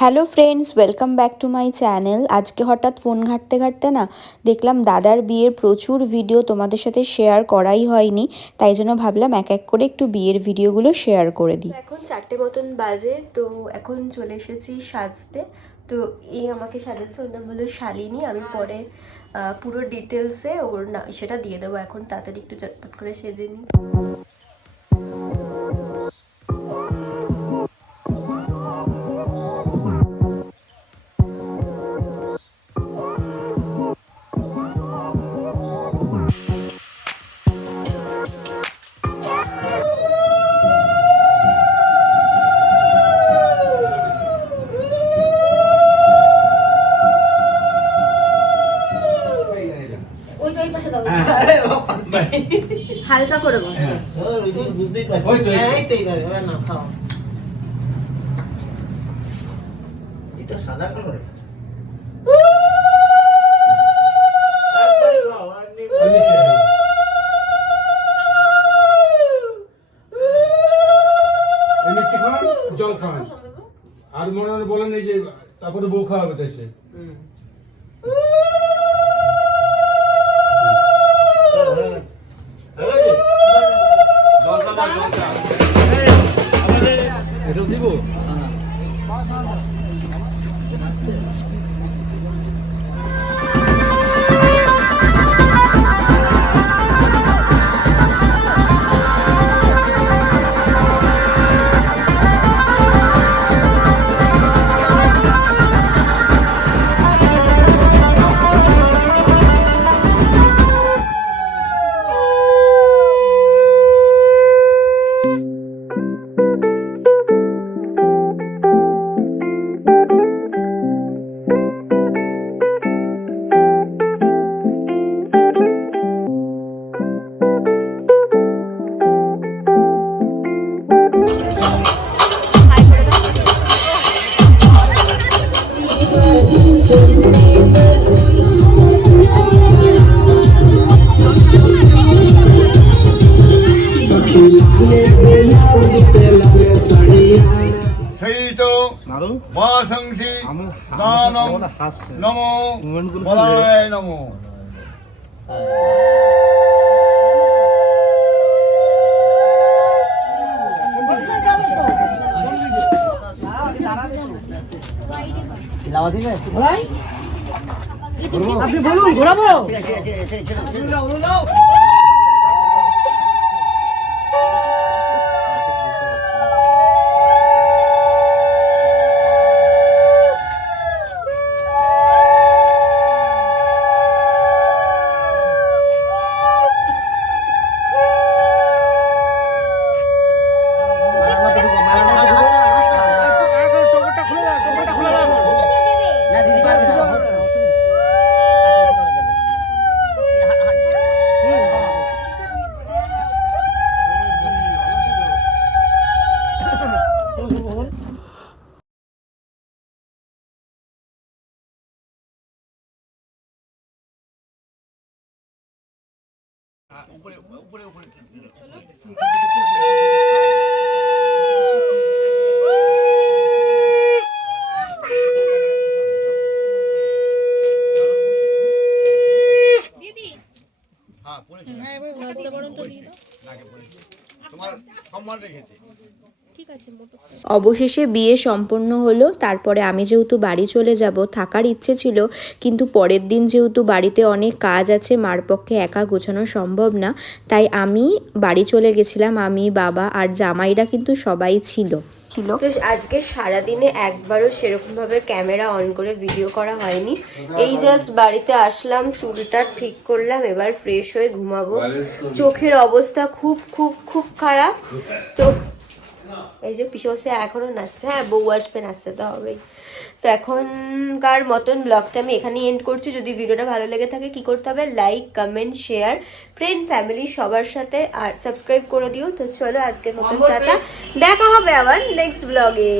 Hello friends welcome back to my channel. আজকে হঠাৎ phone ঘাঁটতে ঘাঁটতে না দেখলাম দাদার বিয়ের প্রচুর ভিডিও তোমাদের সাথে শেয়ার করাই হয়নি তাই জন্য ভাবলাম এক এক করে একটু বিয়ের ভিডিওগুলো শেয়ার করে দিই। এখন চারটে মতন বাজে তো এখন চলে এসেছি সাজতে। তো এ আমাকে সাজাচ্ছে ওর নাম হলো শালিনী। আমি পরে পুরো ডিটেলসে ওর না সেটা দিয়ে দেবো। এখন তাড়াতাড়ি একটু চটপট করে সেজে নিই। হালকা করে। এটা সাদা কালার জল খান আর মনে মনে বলেন এই যে তারপরে বউ খাওয়াবে তো Bazı মাসংসি দানম নমো বলায় নমো সহিত নাড়ু মহাশংসী আমি উপরে উপরে হ্যাঁ Movement গুলো বলায় নমো অবশেষে বিয়ে সম্পন্ন হলো তারপরে আমি যেহেতু বাড়ি চলে যাব থাকার ইচ্ছে ছিল কিন্তু পরের দিন যেহেতু বাড়িতে অনেক কাজ আছে মার পক্ষে একা গোছানো সম্ভব না তাই আমি বাড়ি চলে গেছিলাম আমি বাবা আর জামাইরা কিন্তু সবাই ছিল। ছিল। তো আজকে সারাদিনে একবারও সেরকমভাবে ক্যামেরা অন করে ভিডিও করা হয়নি। এই জাস্ট বাড়িতে আসলাম চুলটা ঠিক করলাম এবার ফ্রেশ হয়ে ঘুমাবো। চোখের অবস্থা খুব খুব খুব খারাপ। তো এই যে পিসে বসে এখনও নাচছে হ্যাঁ বউ আসবে নাচতে তো হবেই। তো এখনকার মতন ব্লগটা আমি এখানেই এন্ড করছি। যদি ভিডিওটা ভালো লেগে থাকে কি করতে হবে? Like comment share friend family সবার সাথে আর সাবস্ক্রাইব করে দিও। তো চলো আজকের মতন টাটা। দেখা হবে আবার নেক্সট ব্লগে